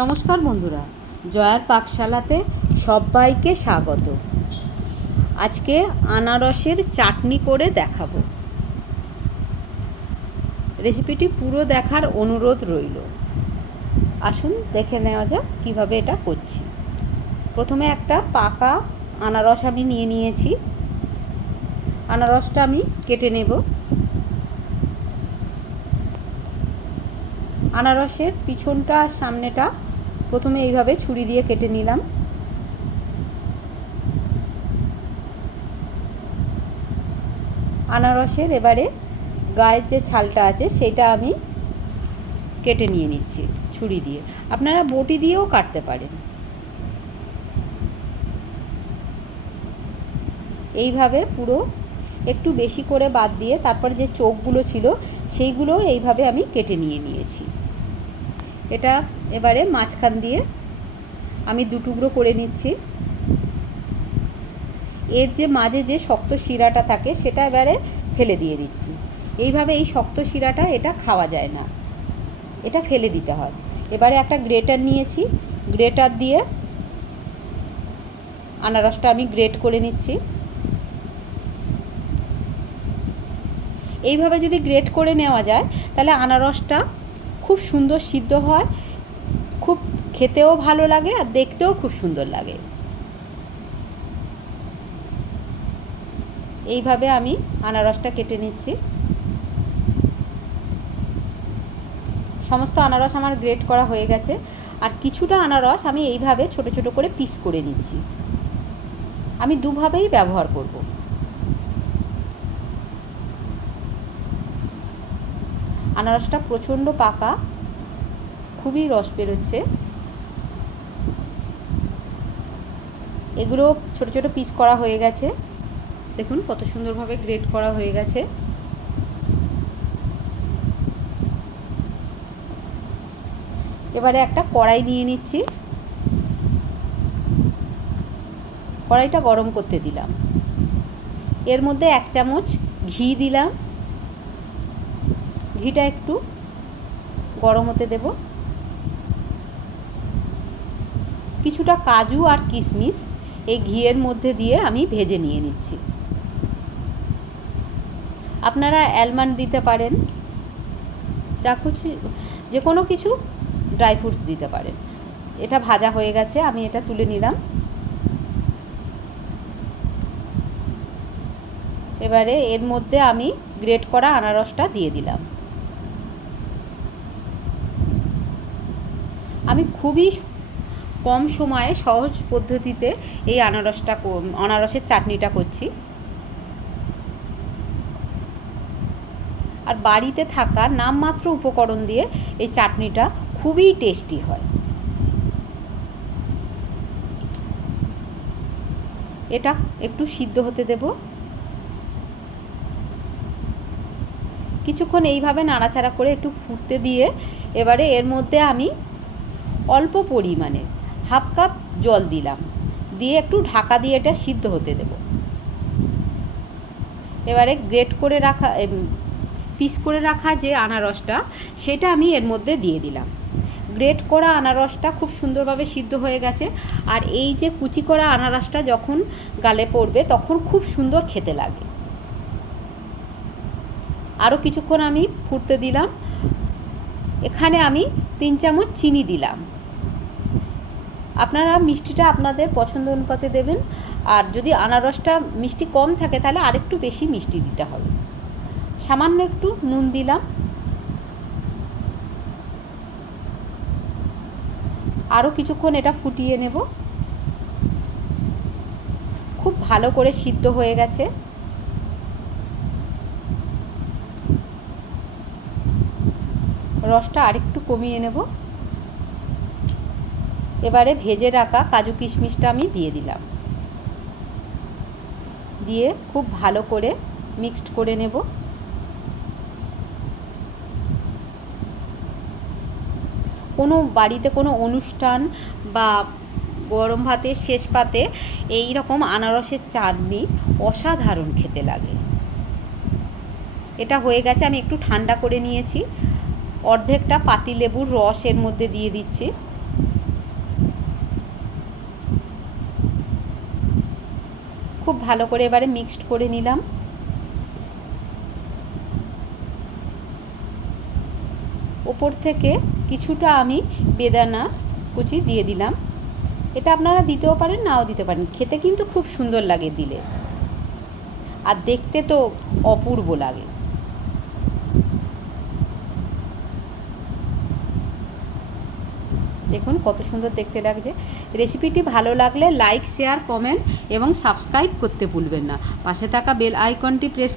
নমস্কার বন্ধুরা, জয়ার পাকশালাতে সবাইকে স্বাগত। আজকে আনারসের চাটনি করে দেখাবো। রেসিপিটি পুরো দেখার অনুরোধ রইল। আসুন দেখে নেওয়া যাক কীভাবে এটা করছি। প্রথমে একটা পাকা আনারস আমি নিয়ে নিয়েছি। আনারসটা আমি কেটে নেব। আনারসের পিছনটা সামনেটা প্রথমে এইভাবে ছুরি দিয়ে কেটে নিলাম। আনারসের এবারে গায়ের যে ছালটা আছে, সেটা আমি কেটে নিয়ে নিচ্ছি ছুরি দিয়ে। আপনারা বটি দিয়েও কাটতে পারেন। এইভাবে পুরো একটু বেশি করে বাদ দিয়ে তারপর যে চোখগুলো ছিল সেইগুলো এইভাবে আমি কেটে নিয়ে নিয়েছি। এটা এবারে মাঝখান দিয়ে আমি দুটুকরো করে নিচ্ছি। এর যে মাঝে যে শক্ত শিরাটা থাকে, সেটা এবারে ফেলে দিয়ে দিচ্ছি। এইভাবে এই শক্ত শিরাটা, এটা খাওয়া যায় না। এটা ফেলে দিতে হয়। এবারে একটা গ্রেটার নিয়েছি। গ্রেটার দিয়ে আনারসটা আমি গ্রেট করে নিচ্ছি। এইভাবে যদি গ্রেট করে নেওয়া যায়, তাহলে আনারসটা খুব সুন্দর সিদ্ধ হয়। খুব খেতেও ভালো লাগে আর দেখতেও খুব সুন্দর লাগে। এইভাবে আমি আনারসটা কেটে নিচ্ছি। সমস্ত আনারস আমার গ্রেট করা হয়ে গেছে। আর কিছুটা আনারস আমি এইভাবে ছোট ছোট করে পিস করে নিচ্ছি। আমি দুভাবেই ব্যবহার করব। আনারসটা প্রচণ্ড পাকা, খুবই রস বেরোচ্ছে। এগুলো ছোট ছোট পিস করা হয়ে গেছে। দেখুন কত সুন্দরভাবে গ্রেট করা হয়ে গেছে। এবারে একটা কড়াই নিয়ে নিচ্ছি। কড়াইটা গরম করতে দিলাম। এর মধ্যে এক চামচ ঘি দিলাম। ঘিটা একটু গরম হতে দেব। কিছুটা কাজু আর কিশমিশ এই ঘিয়ের মধ্যে দিয়ে আমি ভেজে নিয়ে নিচ্ছি। আপনারা অ্যালমন্ড দিতে পারেন, যা খুশি, যে কোনো কিছু ড্রাই ফ্রুটস দিতে পারেন। এটা ভাজা হয়ে গেছে, আমি এটা তুলে নিলাম। এবারে এর মধ্যে আমি গ্রেট করা আনারসটা দিয়ে দিলাম। আমি খুবই কম সময়ে সহজ পদ্ধতিতে এই আনারসটা আনারসের চাটনিটা করছি। আর বাড়িতে থাকা নামমাত্র উপকরণ দিয়ে এই চাটনিটা খুবই টেস্টি হয়। এটা একটু সিদ্ধ হতে দেব। কিছুক্ষণ এইভাবে নাড়াচাড়া করে একটু ফুটতে দিয়ে এবারে এর মধ্যে আমি অল্প পরিমাণে হাফ কাপ জল দিলাম। দিয়ে একটু ঢাকা দিয়ে এটা সিদ্ধ হতে দেব। এবারে গ্রেট করে রাখা পিস করে রাখা যে আনারসটা, সেটা আমি এর মধ্যে দিয়ে দিলাম। গ্রেট করা আনারসটা খুব সুন্দরভাবে সিদ্ধ হয়ে গেছে। আর এই যে কুচি করা আনারসটা যখন গালে পড়বে, তখন খুব সুন্দর খেতে লাগে। আরও কিছুক্ষণ আমি ফুটতে দিলাম। এখানে আমি তিন চামচ চিনি দিলাম। আপনারা মিষ্টিটা আপনাদের পছন্দ অনুপাতে দেবেন। আর যদি আনারসটা মিষ্টি কম থাকে, তাহলে আরেকটু বেশি মিষ্টি দিতে হবে। সামান্য একটু নুন দিলাম। আরও কিছুক্ষণ এটা ফুটিয়ে নেব। খুব ভালো করে সিদ্ধ হয়ে গেছে। রসটা আরেকটু কমিয়ে নেব। এবারে ভেজে রাখা কাজু কিশমিশটা আমি দিয়ে দিলাম। দিয়ে খুব ভালো করে মিক্সড করে নেব। কোনো বাড়িতে কোনো অনুষ্ঠান বা গরম ভাতের শেষ পাতে এই রকম আনারসের চাটনি অসাধারণ খেতে লাগে। এটা হয়ে গেছে, আমি একটু ঠান্ডা করে নিয়েছি। অর্ধেকটা পাতিলেবুর রস এর মধ্যে দিয়ে দিচ্ছি। খুব ভালো করে এবারে মিক্সড করে নিলাম। ওপর থেকে কিছুটা আমি বেদানা কুচি দিয়ে দিলাম। এটা আপনারা দিতেও পারেন, নাও দিতে পারেন। খেতে কিন্তু খুব সুন্দর লাগে দিলে। আর দেখতে তো অপূর্ব লাগে। দেখুন কত সুন্দর দেখতে লাগছে। রেসিপিটি ভালো লাগলে লাইক, শেয়ার, কমেন্ট এবং সাবস্ক্রাইব করতে ভুলবেন না। পাশে থাকা বেল আইকনটি প্রেস